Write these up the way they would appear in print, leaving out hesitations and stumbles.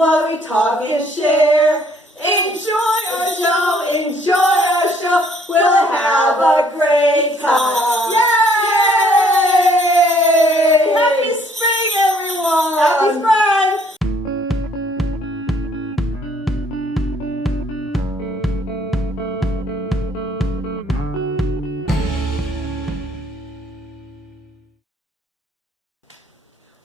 while we talk and share. Enjoy our show, enjoy our show. We'll have a great time. Yay! Happy spring, everyone! Happy spring!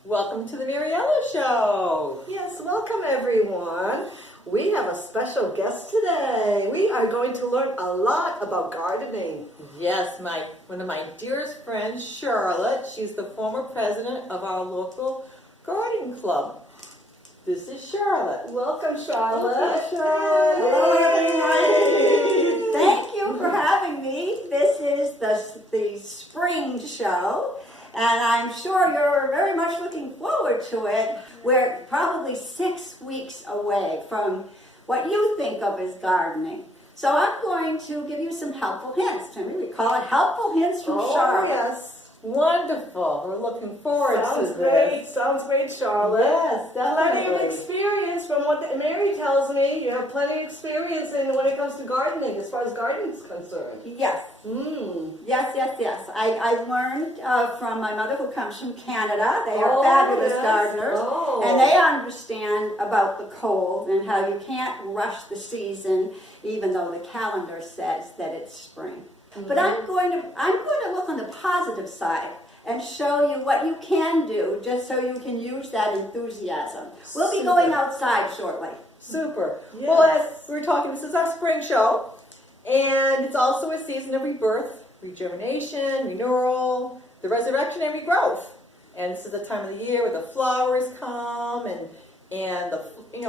Welcome to the Mariella Show. Yes, welcome everyone. We have a special guest today. We are going to learn a lot about gardening. Yes, one of my dearest friends, Charlotte. She's the former president of our local gardening club. This is Charlotte. Welcome, Charlotte. Welcome, Charlotte. Hello, everyone. Thank you for having me. This is the spring show. And I'm sure you're very much looking forward to it. We're probably 6 weeks away from what you think of as gardening. So I'm going to give you some helpful hints. We call it helpful hints from Charlotte. Yes. Wonderful. We're looking forward to Sounds this. great. Sounds great, Charlotte. Yes, Plenty of definitely. experience from what Merri tells me. You have plenty of experience when it comes to gardening, as far as gardening is concerned. Yes. Yes. I learned from my mother who comes from Canada. They are fabulous gardeners. And they understand about the cold and how you can't rush the season even though the calendar says that it's spring. But I'm going to look on the positive side and show you what you can do just so you can use that enthusiasm. We'll be going outside shortly. Super. Yes. Well, as we were talking, this is our spring show, and it's also a season of rebirth, rejuvenation, renewal, the resurrection and regrowth. And this is the time of the year where the flowers come and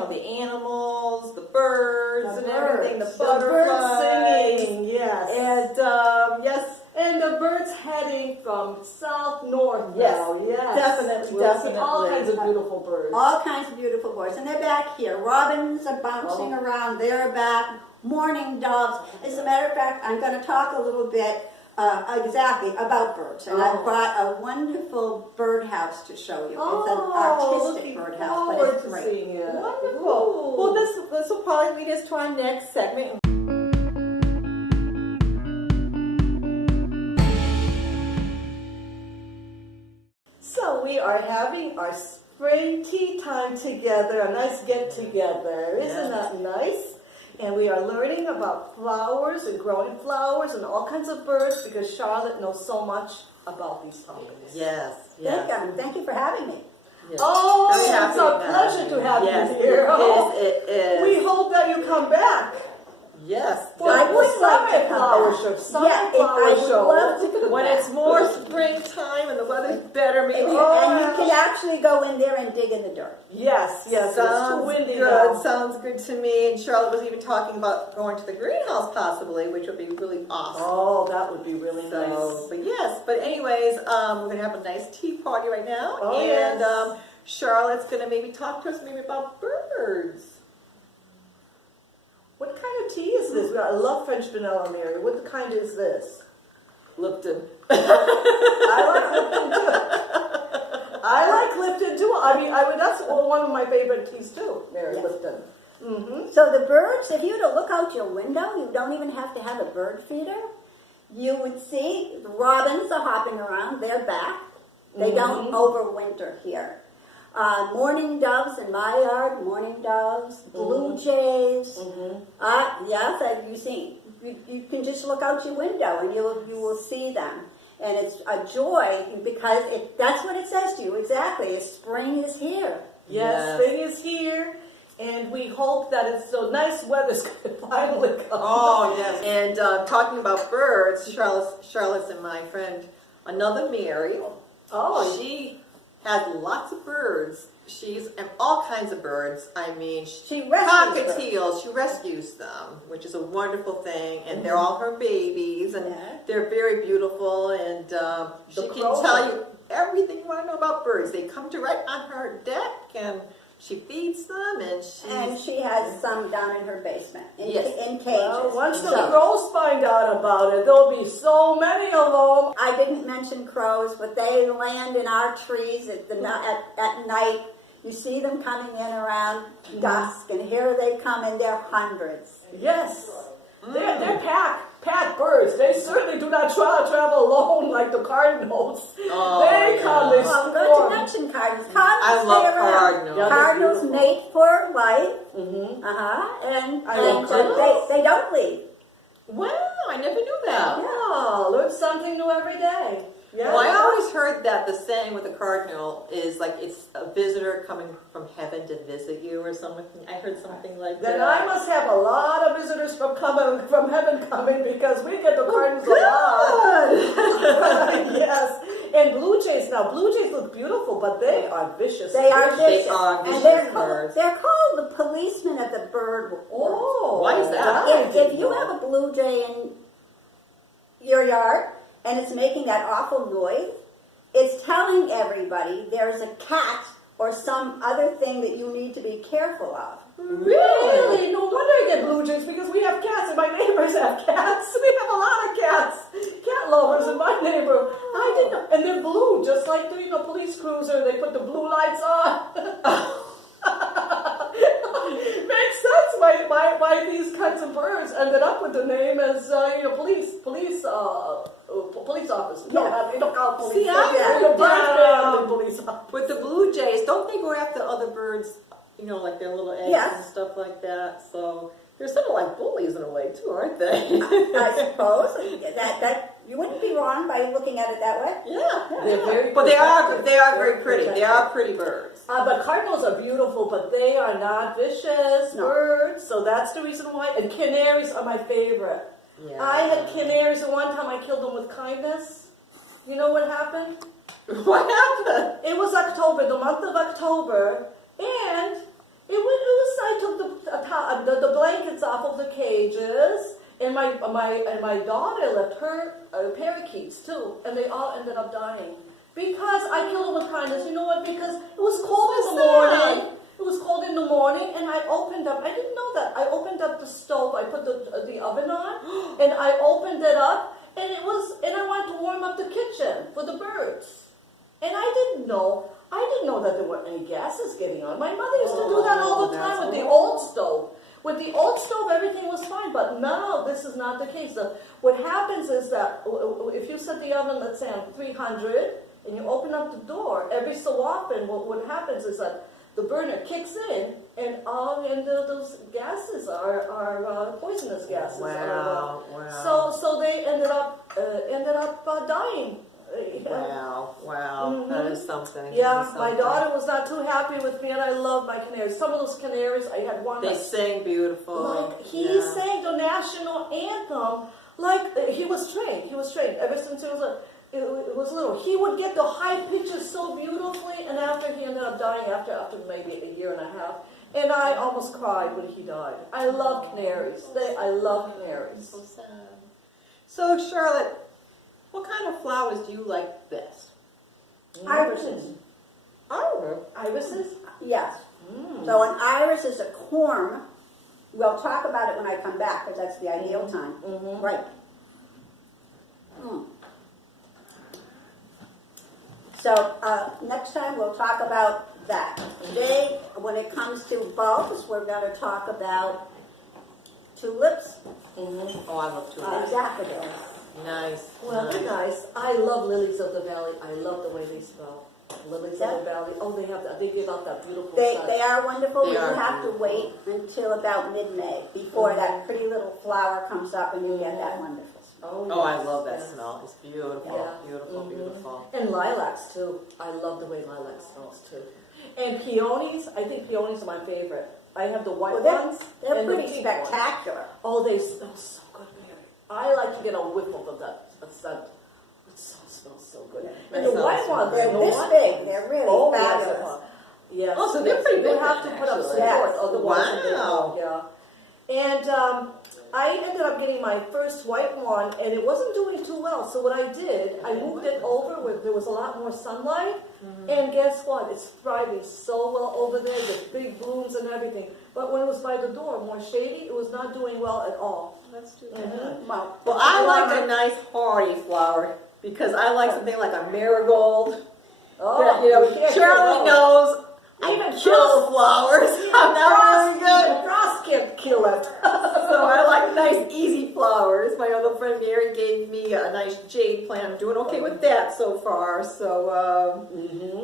the animals, the birds, and everything, the butterflies. Birds singing, yes. And yes. And the birds heading from south north Yes, now. Yes, definitely, we'll see definitely. all kinds of beautiful birds. All kinds of beautiful birds. And they're back here. Robins are bouncing around. They're back. Mourning doves. As a matter of fact, I'm going to talk a little bit exactly about birds. And I've brought a wonderful birdhouse to show you. It's an artistic birdhouse, but it's great. Seeing it. Wonderful. Ooh. Well, this will probably lead us to our next segment. So we are having our spring tea time together, a nice get together. Isn't that nice? And we are learning about flowers and growing flowers and all kinds of birds because Charlotte knows so much about these topics. Yes. Thank you for having me. Yes. Oh, Very it's happy a about pleasure to have Yes, you here. it is. We hope that you come back. Yes. For I the would like summer to come flower back. show. Summer Yeah, flower I would show. love to come When back. it's more springtime and the weather's better, maybe. And you can actually go in there and dig in the dirt. Yes, it's too Sounds windy good. now. Sounds good to me. And Charlotte was even talking about going to the greenhouse possibly, which would be really awesome. Oh, that would be really nice. But anyways, we're gonna have a nice tea party right now, Oh, and yes. Charlotte's gonna maybe talk to us maybe about birds. What kind of tea is this? I love French vanilla, Mary. What kind is this? Lipton. I like Lipton too. I like Lipton too. I mean, that's one of my favorite teas too, Mary. Yes. Lipton. Mm-hmm. So the birds, if you were to look out your window, you don't even have to have a bird feeder. You would see the robins are hopping around. They're back. They don't overwinter here. Mourning doves in my yard, mourning doves, blue jays. You see, you can just look out your window and you will see them. And it's a joy because that's what it says to you, exactly. Spring is here. Yes, spring is here. And we hope that it's so nice weather's going to finally come. Oh, yes. And talking about birds, Charlotte's and my friend, another Merri. Oh, She has lots of birds. And all kinds of birds. I mean, She rescues them. cockatiels. She rescues them, which is a wonderful thing. And they're all her babies, and they're very beautiful. And she can tell you everything you want to know about birds. They come to right on her deck, and she feeds them, and she has some down in her basement in cages. well, once the crows find out about it, there'll be so many of them. I didn't mention crows, but they land in our trees at night. You see them coming in around dusk, and here they come in their hundreds. Yes. They're pack birds. They certainly do not travel alone like the cardinals. They come, they Well, I'm swarm. going to mention cardinals. Cardinals I love stay around. cardinals. Yeah, they're Cardinals beautiful. mate for life. Mm-hmm. And, I love and cardinals. they don't leave. Wow, I never knew that. Yeah, learn something new every day. Yeah. Well, I always heard that the saying with a cardinal is like it's a visitor coming from heaven to visit you or something. I heard something like Then that. I must have a lot of visitors from heaven coming because we get the cardinals a lot. Yes. And blue jays now. Blue jays look beautiful, but they are vicious. They are They vicious. are And vicious they're birds. called the policemen of the bird world. Oh, Why is that? If you have a blue jay in your yard and it's making that awful noise, it's telling everybody there's a cat or some other thing that you need to be careful of. Really? No wonder I get blue jays because we have cats and my neighbors have cats. We have a lot of cats, cat lovers in my neighborhood. I didn't know, and they're blue, just like the police cruiser. They put the blue lights on. Makes sense why these kinds of birds ended up with the name as police officers. No, Yeah. they don't call it police. See, I the heard bird that, family police officers. with the blue jays, don't they go after other birds, like their little eggs Yes. and stuff like that? So they're sort of like bullies in a way too, aren't they? I suppose that you wouldn't be wrong by looking at it that way. Yeah. They're very But they are very Very pretty. They protective. are pretty birds. But cardinals are beautiful, but they are not vicious No. birds, so that's the reason why. And canaries are my favorite. Yeah. I had canaries, and one time I killed them with kindness. You know what happened? What happened? It was October, the month of October, and I took the blankets off of the cages, and my daughter left her parakeets too, and they all ended up dying because I killed them with kindness. You know what? Because it was cold in the morning. It was cold in the morning, and I opened up. I didn't know that. I opened up the stove. I put the oven on, and I opened it up, and I wanted to warm up the kitchen for the birds, and I didn't know that there weren't any gases getting on. My mother used to do that all the time with the old stove. With the old stove, everything was fine, but now this is not the case. What happens is that if you set the oven, let's say on 300, and you open up the door, every so often, what happens is that the burner kicks in, and those gases are poisonous gases. Wow. Wow. So they ended up dying. Wow. That is something. Yeah, That is my something. daughter was not too happy with me, and I love my canaries. Some of those canaries, I had one. They sing beautiful. Like he Yeah. sang the national anthem. Like he was trained. Ever since he was little. He would get the high pitches so beautifully, and after he ended up dying after maybe a year and a half. And I almost cried when he died. I love canaries. I love canaries. So sad. So Charlotte, what kind of flowers do you like best? Irises. Irises? Yes. So an iris is a corm. We'll talk about it when I come back because that's the ideal time. Mm-hmm. Right. So next time we'll talk about that. Today, when it comes to bulbs, we're going to talk about tulips, Mm-hmm. Oh, I love tulips. daffodils. Nice. Well, they're nice. I love lilies of the valley. I love the way they smell. Lilies of the valley. Oh, they give out that beautiful scent. They are wonderful, They but are you have to wait until about mid-May before that pretty little flower comes up and you get that wonderful smell. Oh, I yes, love that yes. smell. It's beautiful. Yeah. Beautiful, Mhm. beautiful. And lilacs too. I love the way lilac smells too. And peonies. I think peonies are my favorite. I have the white Well, ones. they're and the pretty pink ones. spectacular. Oh, they smell so good, Mary. I like to get a whiff of that scent. It smells so good. That And the white sounds ones, They're the this white big. ones. They're really Oh, fabulous. Yes. Oh, so they're pretty You big have to then, put up actually. support, Yes. otherwise they Wow. won't, yeah. And I ended up getting my first white one, and it wasn't doing too well. So what I did, I moved it over where there was a lot more sunlight, and guess what? It's thriving so well over there, with big blooms and everything. But when it was by the door, more shady, it was not doing well at all. That's too Mhm. Well, Well, I like a nice hardy flower because I like something like a marigold. Oh, Yeah, you can't Charlie go wrong. knows I Even kill flowers. I'm not really good. The frost can't kill it. So I like nice, easy flowers. My other friend Merri gave me a nice jade plant. I'm doing okay with that so far. So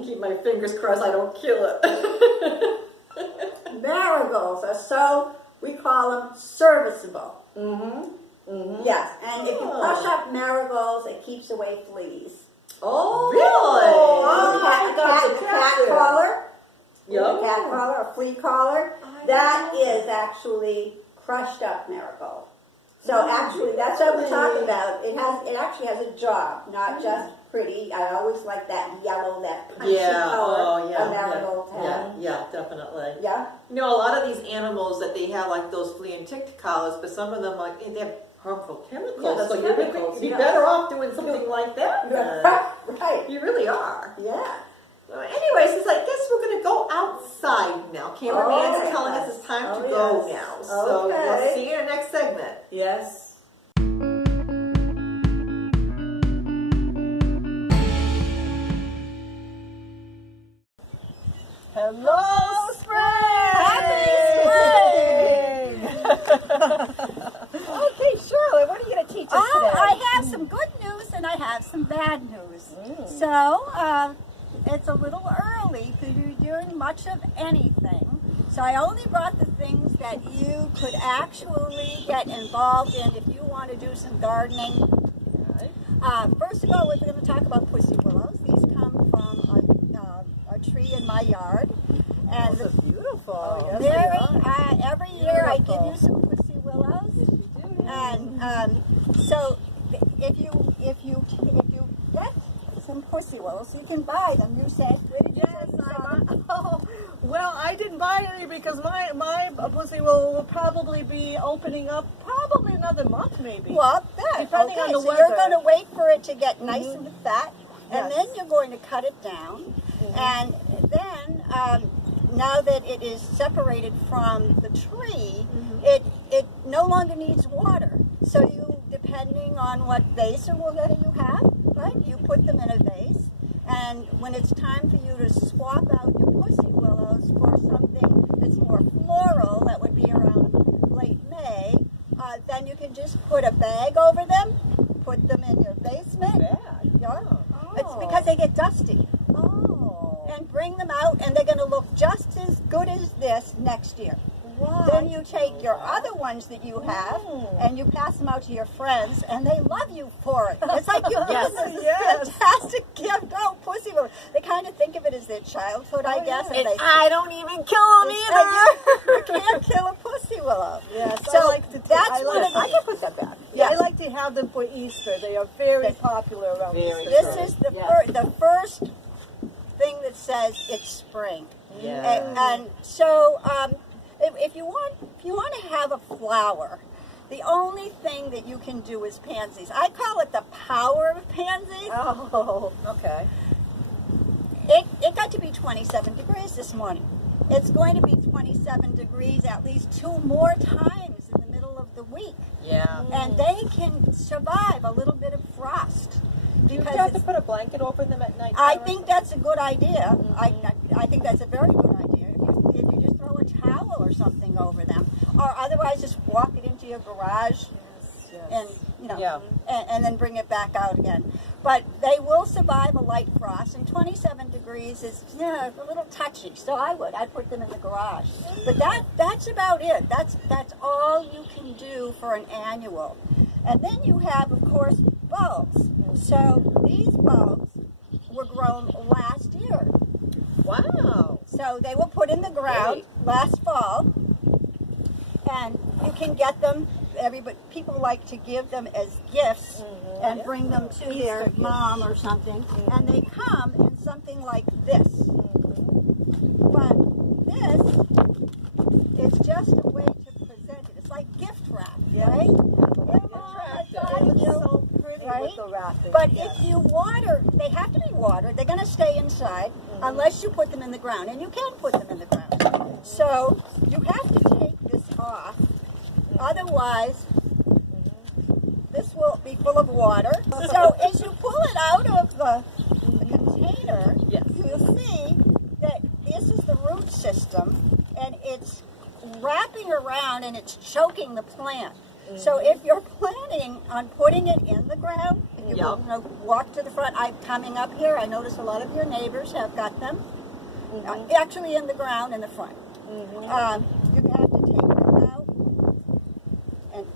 keep my fingers crossed I don't kill it. Marigolds are so, we call them serviceable. Yes, and if you crush up marigolds, it keeps away fleas. Oh, really? Cat collar, Yep. cat collar, a flea collar, that is actually crushed up marigold. So actually, that's what we're talking about. It actually has a job, not just pretty. I always like that yellow, that punchy color a marigold has. Yeah, definitely. Yeah. You know, a lot of these animals that they have like those flea and tick collars, but some of them like they have harmful chemicals. Yeah, that's so you're better off doing something like that. Right. You really are. Yeah. So anyways, I guess we're going to go outside now. Cameraman's telling us it's time to go now. So we'll see you in the next segment. Yes. Hello, Okay, Shirley, what are you going to teach us today? I have some good news and I have some bad news. So, it's a little early to be doing much of anything. So I only brought the things that you could actually get involved in if you want to do some gardening. First of all, we're going to talk about pussy willows. These come from a tree in my yard. And Those are beautiful. Merri, every year I give you some pussy willows. And so if you get some pussy willows, you can buy them. You said, where did you say you saw them? Well, I didn't buy any because my pussy will probably be opening up probably another month, maybe. Well, good. Depending on the so weather. you're going to wait for it to get nice and fat, and Yes. then you're going to cut it down, and then now that it is separated from the tree, it no longer needs water. So you, depending on what vase or whatever you have, right? You put them in a vase, and when it's time for you to swap out your pussy willows for something that's more floral, that would be around late May, then you can just put a bag over them, put them in your basement. Yeah. It's because they get dusty. And bring them out, and they're going to look just as good as this next year. Wow. Then you take your other ones that you have, and you pass them out to your friends, and they love you for it. It's like you've given them this fantastic gift. Oh, pussy willow. They kind of think of it as their childhood, I guess. And they, I don't even kill them you can't kill a pussy willow. Yes, So I like to that's one of the... I can put that back. Yeah. I like to have them for Easter. They are very popular around Easter. This is the first thing that says it's spring. And so if you want to have a flower, the only thing that you can do is pansies. I call it the power of pansies. Oh, okay. It got to be 27 degrees this morning. It's going to be 27 degrees at least 2 more times in the middle of the week. Yeah. And they can survive a little bit of frost. Do you have to put a blanket over them at night? I think that's a good idea. I think that's a very good idea. If you just throw a towel or something over them, or otherwise just walk it into your garage and and then bring it back out again. But they will survive a light frost, and 27 degrees is a little touchy. So I'd put them in the garage. But that's about it. That's all you can do for an annual. And then you have, of course, bulbs. So these bulbs were grown last year. Wow. So they were put in the ground last fall, and you can get them. People like to give them as gifts and bring them to their mom or something, and they come in something like this. But this is just a way to present it. It's like gift wrap, right? It's so pretty with the wrapping. But if you water, they have to be watered. They're going to stay inside unless you put them in the ground, and you can put them in the ground. So you have to take this off. Otherwise, this will be full of water. So as you pull it out of the container, you'll see that this is the root system. wrapping around and it's choking the plant. So if you're planning on putting it in the ground, if you walk to the front, I'm coming up here, I notice a lot of your neighbors have got them, actually in the ground in the front. You have to take them out, and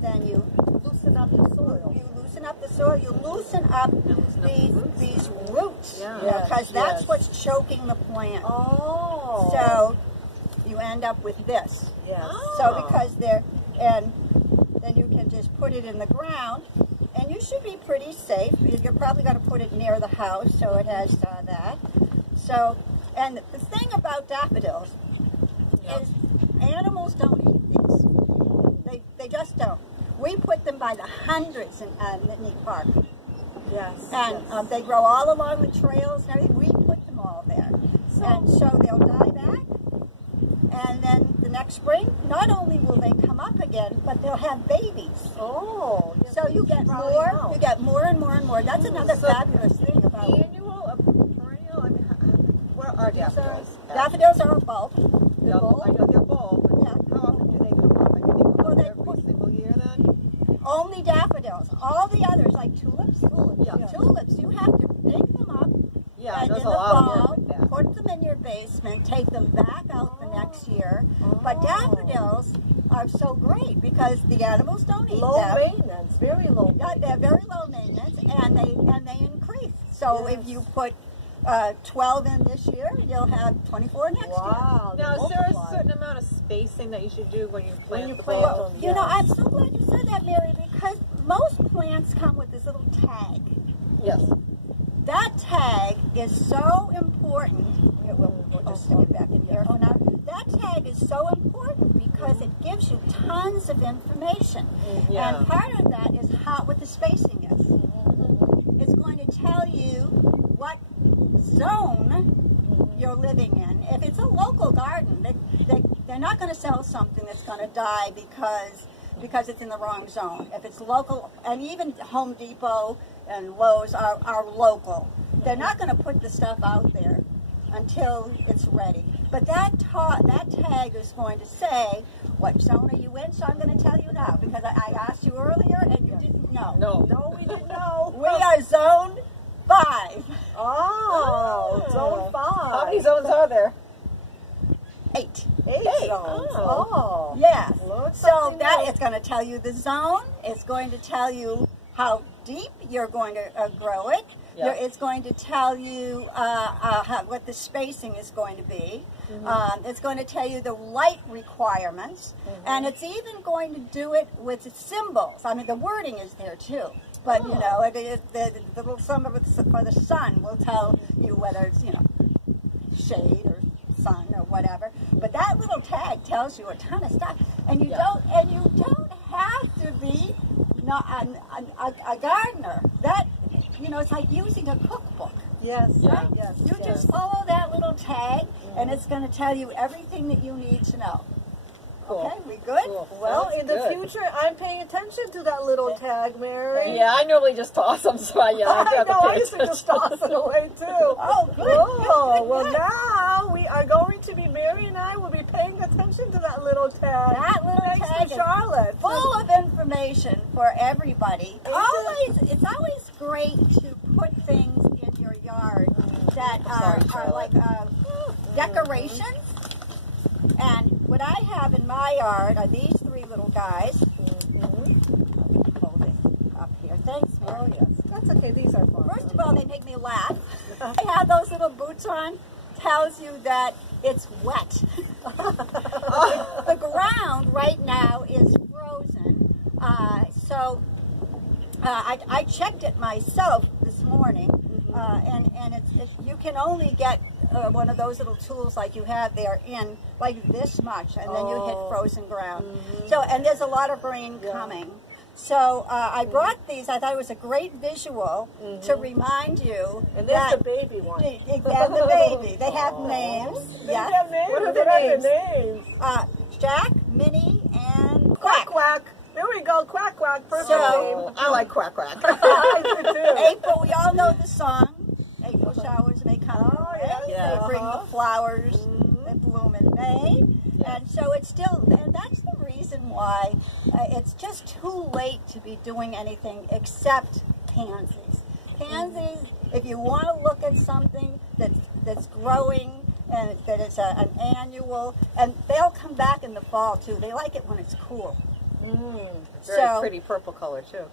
then you Loosen up the soil. You loosen up the soil, you loosen up these roots, Yes, because that's yes. what's choking the plant. Oh. So you end up with this. Yes. So because and then you can just put it in the ground, and you should be pretty safe. You're probably going to put it near the house, so it has that. So, and the thing about daffodils is animals don't eat these. They just don't. We put them by the hundreds in Nittany Park. Yes. And they grow all along the trails and everything. We put them all there. And so they'll die back. And then the next spring, not only will they come up again, but they'll have babies. Oh. Yes, So you get probably more, know. you get more and more and more. That's another fabulous thing about Annual, a perennial? I mean, what are daffodils? daffodils are a bulb. I know they're bulb, but Yeah. how often do they come up? I mean, they come Well, up they every single year then? Only daffodils. All the others, like tulips, Yeah. tulips, you have to dig them up. Yeah, And there's in a the lot of fall, work with that. put them in your basement, take them back out the next year. But daffodils are so great because the animals don't eat Low them. maintenance, very low. Yeah, they're very low maintenance, and they increase. So if you put 12 in this year, you'll have 24 next year. Wow. Now, they is there a multiply. certain amount of spacing that you should do when you plant the plant bulb? them? You know, Yes. I'm so glad you said that, Mary, because most plants come with this little tag. Yes. That tag is so important. Here, we'll just stick it back in here for now. That tag is so important because it gives you tons of information. Yeah. And part of that is what the spacing is. It's going to tell you what zone you're living in. If it's a local garden, they're not going to sell something that's going to die because it's in the wrong zone. If it's local, and even Home Depot and Lowe's are local, they're not going to put the stuff out there until it's ready. But that tag is going to say, what zone are you in? So I'm going to tell you now, because I asked you earlier and you didn't know. No, we didn't know. We are zone 5. Oh, zone 5. How many zones are there? 8. 8 zones. Oh. Yes. Learn So something that new. it's going to tell you the zone. It's going to tell you how deep you're going to grow it. Yeah. It's going to tell you what the spacing is going to be. It's going to tell you the light requirements, and it's even going to do it with symbols. I mean, the wording is there too. But you know, the little symbol for the sun will tell you whether it's shade or sun or whatever. But that little tag tells you a ton of stuff, and you don't have to be a gardener. That it's like using a cookbook. Yes. Yeah. Yes. You yes. just follow that little tag, and it's going to tell you everything that you need to know. Cool. Okay, we good? Cool. Well, Sounds in the good. future, I'm paying attention to that little tag, Mary. Yeah, I normally just toss them, so I I have to know, I pay used to just toss it away too. Oh, good. Oh, good, well good. now we are going to be, Mary and I will be paying attention to that little tag. That little Thanks tag to is Charlotte. full of information for everybody. It's always great to put things in your yard that are like decorations. And what I have in my yard are these 3 little guys. Hold it up here. Thanks, Mary. Oh yes, that's okay. These are fun. First of all, they make me laugh. I have those little boots on. Tells you that it's wet. The ground right now is frozen. So I checked it myself this morning, and you can only get one of those little tools like you have there in like this much, and then you hit frozen ground. So, and there's a lot of rain coming. So I brought these. I thought it was a great visual to remind you. And there's that the baby one. and the baby. They have names. They Yes. have names. What are the What names? names? Jack, Minnie, and Quack Quack. quack. There we go. Quack quack. Perfect So- name. I like quack quack. I do too. April, we all know the song. April showers may come. Oh, in yes. May. Yeah. They bring the flowers that bloom in May. And so it's still, and that's the reason why it's just too late to be doing anything except pansies. Pansies, if you want to look at something that's growing and that it's an annual, and they'll come back in the fall too. They like it when it's cool. Very pretty purple color too.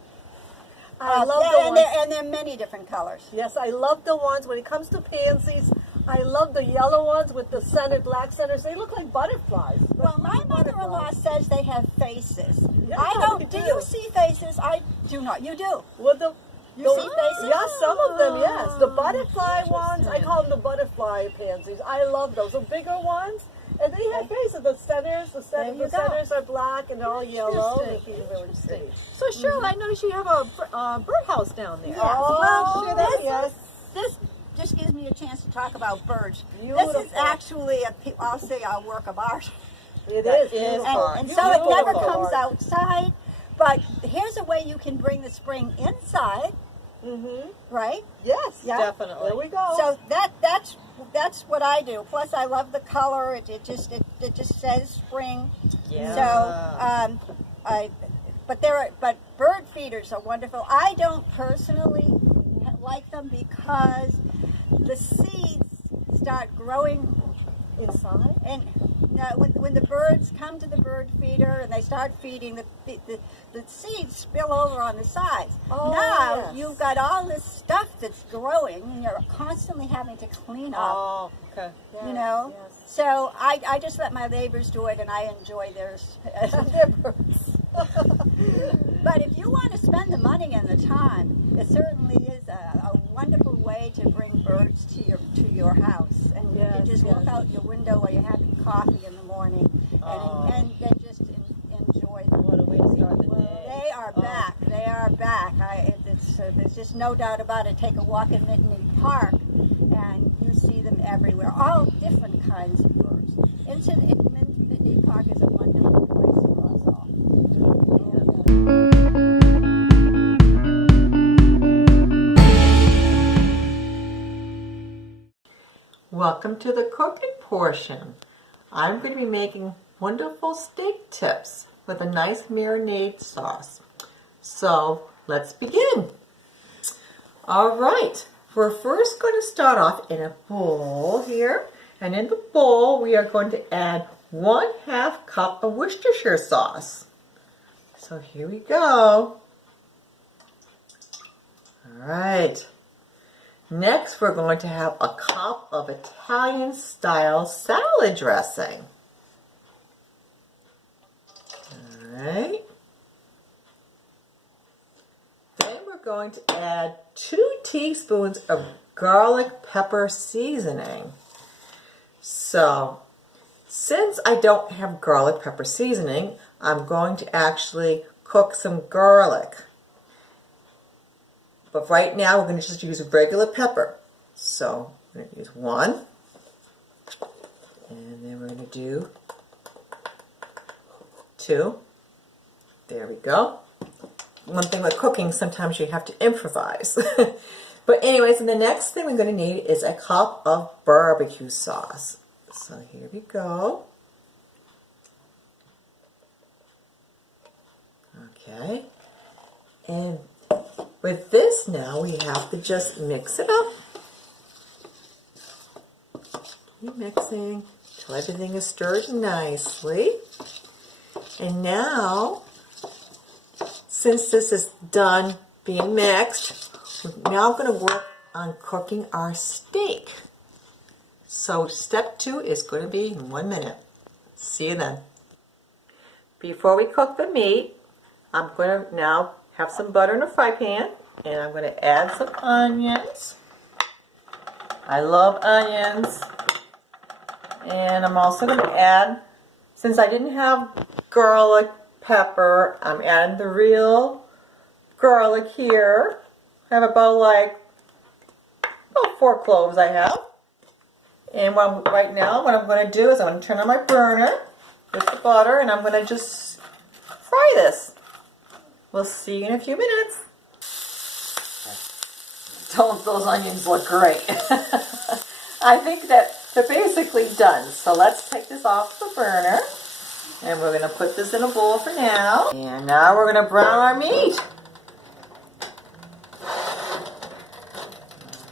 I love the ones. And there are many different colors. Yes, I love the ones, when it comes to pansies, I love the yellow ones with the centered, black centers. They look like butterflies. Well, my mother-in-law says they have faces. Yeah, I don't. they Do do. you see faces? I do not. You do. With the You see faces? Yeah, some of them, yes. The butterfly ones, I call them the butterfly pansies. I love those. The bigger ones, and they have faces. The centers are black and they're all yellow. Interesting. They're really pretty. So Cheryl, I noticed you have a birdhouse down there. Yes. Oh, Well, yes. this just gives me a chance to talk about birds. Beautiful. This is actually I'll say a work of art. It That is. is Beautiful. art. And so it never Beautiful comes art. outside. But here's a way you can bring the spring inside, right? Yes, Yeah. Definitely. There we go. So that's what I do. Plus, I love the color. It just says spring. Yeah. So but bird feeders are wonderful. I don't personally like them because the seeds start growing inside. and. When the birds come to the bird feeder and they start feeding, the seeds spill over on the sides. Oh, now yes. you've got all this stuff that's growing and you're constantly having to clean up, Oh, okay. you know. Yes. So I just let my neighbors do it and I enjoy theirs. They're birds. But if you want to spend the money and the time, it certainly is a wonderful way to bring birds to your house. And you can just look out your window while you're having coffee in the morning and just enjoy them. What a way to start the day. They are back. They are back. There's just no doubt about it. Take a walk in Mitney Park and you see them everywhere. All different kinds of birds. Mitney Park is a wonderful place for us all. Welcome to the cooking portion. I'm going to be making wonderful steak tips with a nice marinade sauce. So let's begin. All right, we're first going to start off in a bowl here. And in the bowl, we are going to add 1/2 cup of Worcestershire sauce. So here we go. All right. Next, we're going to have a cup of Italian-style salad dressing. All right. Then we're going to add 2 teaspoons of garlic pepper seasoning. So, since I don't have garlic pepper seasoning, I'm going to actually cook some garlic. But right now, we're going to just use regular pepper. So, we're going to use 1. And then we're going to do 2. There we go. One thing with cooking, sometimes you have to improvise. But anyways, and the next thing we're going to need is a cup of barbecue sauce. So here we go. Okay. And with this now, we have to just mix it up. Keep mixing until everything is stirred nicely. And now, since this is done being mixed, we're now going to work on cooking our steak. So step 2 is going to be in 1 minute. See you then. Before we cook the meat, I'm going to now have some butter in a fry pan, and I'm going to add some onions. I love onions. And I'm also going to add, since I didn't have garlic pepper, I'm adding the real garlic here. I have about 4 cloves I have. And right now, what I'm going to do is I'm going to turn on my burner with the butter, and I'm going to just fry this. We'll see you in a few minutes. Don't those onions look great? I think that they're basically done. So let's take this this off the burner. And we're going to put this in a bowl for now. And now we're going to brown our meat.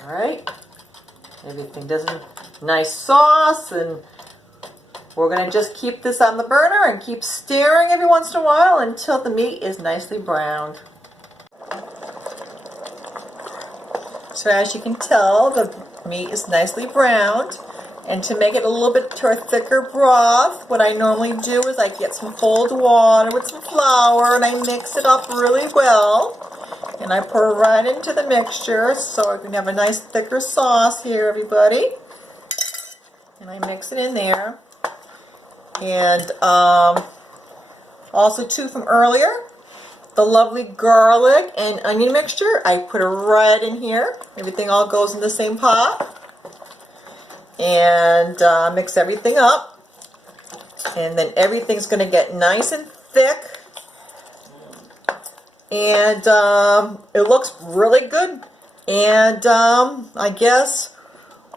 All right. Everything does a nice sauce, and we're going to just keep this on the burner and keep stirring every once in a while until the meat is nicely browned. So as you can tell, the meat is nicely browned. And to make it a little bit to a thicker broth, what I normally do is I get some cold water with some flour and I mix it up really well. And I pour it right into the mixture so I can have a nice thicker sauce here, everybody. And I mix it in there. And also too, from earlier, the lovely garlic and onion mixture, I put it right in here. Everything all goes in the same pot. And mix everything up. And then everything's going to get nice and thick. And it looks really good. And I guess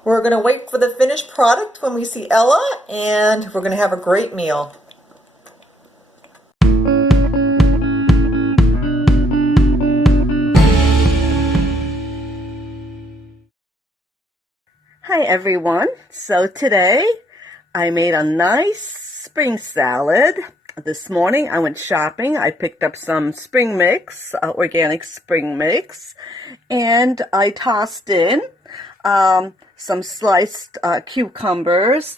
we're going to wait for the finished product when we see Ella, and we're going to have a great meal. Hi everyone. So today I made a nice spring salad. This morning I went shopping. I picked up some spring mix, organic spring mix, and I tossed in some sliced cucumbers,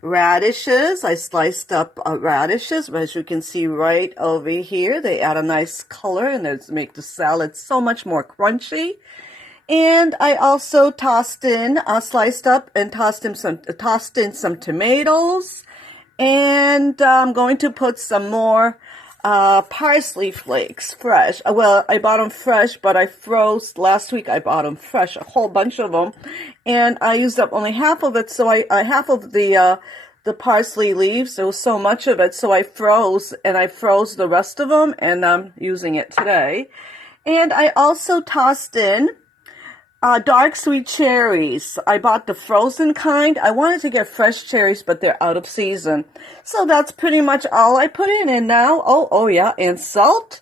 radishes. I sliced up radishes, as you can see right over here. They add a nice color and they make the salad so much more crunchy. And I also tossed in, sliced up and tossed in some tomatoes. And I'm going to put some more parsley flakes, fresh. Well, I bought them fresh, but I froze. Last week I bought them fresh, a whole bunch of them. And I used up only half of it, so half of the parsley leaves. There was so much of it, so I froze the rest of them, and I'm using it today. And I also tossed in dark sweet cherries. I bought the frozen kind. I wanted to get fresh cherries, but they're out of season. So that's pretty much all I put in. And now, oh yeah, and salt,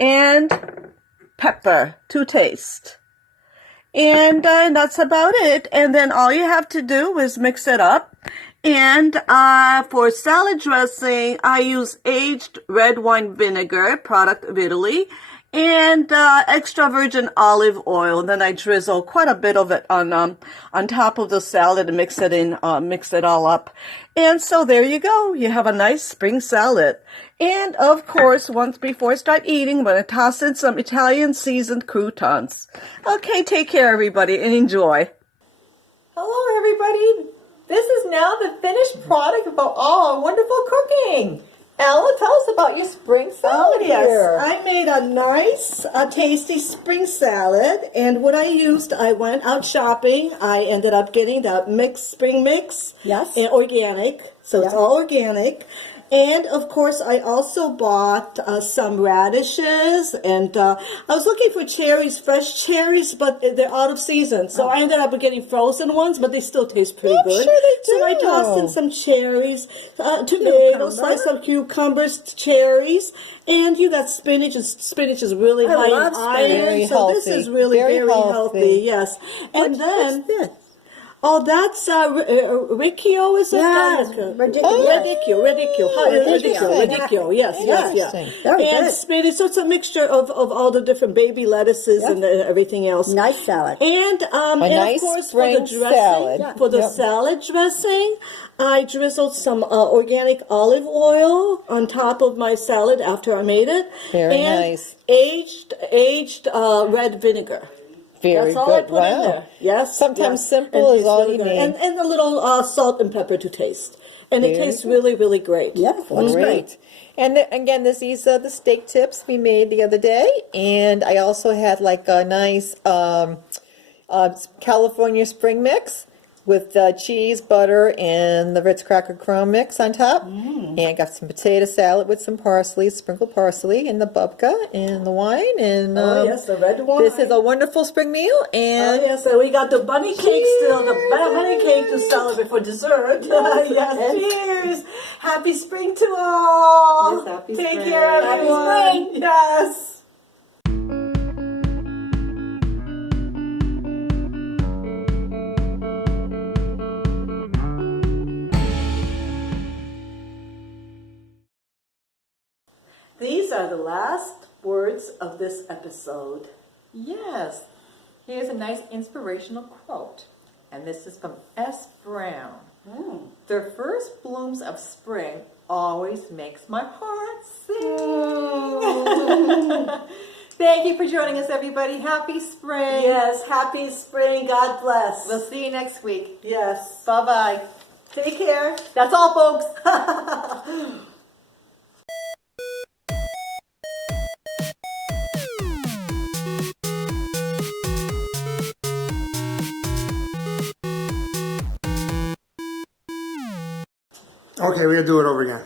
and pepper to taste. And that's about it. And then all you have to do is mix it up. And for salad dressing, I use aged red wine vinegar, product of Italy, and extra virgin olive oil. And then I drizzle quite a bit of it on top of the salad and mix it all up. And so there you go. You have a nice spring salad. And of course, once before I start eating, I'm going to toss in some Italian seasoned croutons. Okay, take care, everybody, and enjoy. Hello, everybody. This is now the finished product of all our wonderful cooking. Ella, tell us about your spring salad here. I made a nice, tasty spring salad, and what I used, I went out shopping. I ended up getting the spring mix. Yes. And organic, so it's all organic. And, of course, I also bought some radishes, and I was looking for cherries, fresh cherries, but they're out of season. So I ended up getting frozen ones, but they still taste pretty good. Sure they do. So I tossed in some cherries, tomatoes, sliced some cucumbers, cherries, and you got spinach, and spinach is really high in iron. Very so healthy. this is really very healthy, yes. And then... What's this? Oh, that's Riccio, is it? Yes, Radicchio. Yes. Very And good. spinach, so it's a mixture of all the different baby lettuces and everything else. Nice salad. And nice of course, spring for the dressing, salad. for the salad dressing, I drizzled some organic olive oil on top of my salad after I made it. Very and nice. Aged red vinegar. Very That's all good. I put in there. Yes. Sometimes simple is all you need. And a little salt and pepper to taste. And it tastes really, really great. Yeah, looks Great. And again, these are the steak tips we made the other day. And I also had like a nice California spring mix. with cheese, butter, and the Ritz cracker crumb mix on top. And got some potato salad with some parsley, sprinkled parsley, and the babka, and the wine. And Oh, yes, the red wine. this is a wonderful spring meal. And Oh, yes, and we got the bunny cake still, the bunny cake to celebrate for dessert. Yes, cheers. Happy spring to all. Yes, happy Take spring. care, Happy everyone. spring. Yes. These are the last words of this episode. yes, here's a nice inspirational quote. And this is from S. Brown. The first blooms of spring always makes my heart sing. Thank you for joining us, everybody. Happy spring. Yes, happy spring. God bless. We'll see you next week. Yes. Bye-bye. Take care. That's all, folks. Okay, we're gonna do it over again.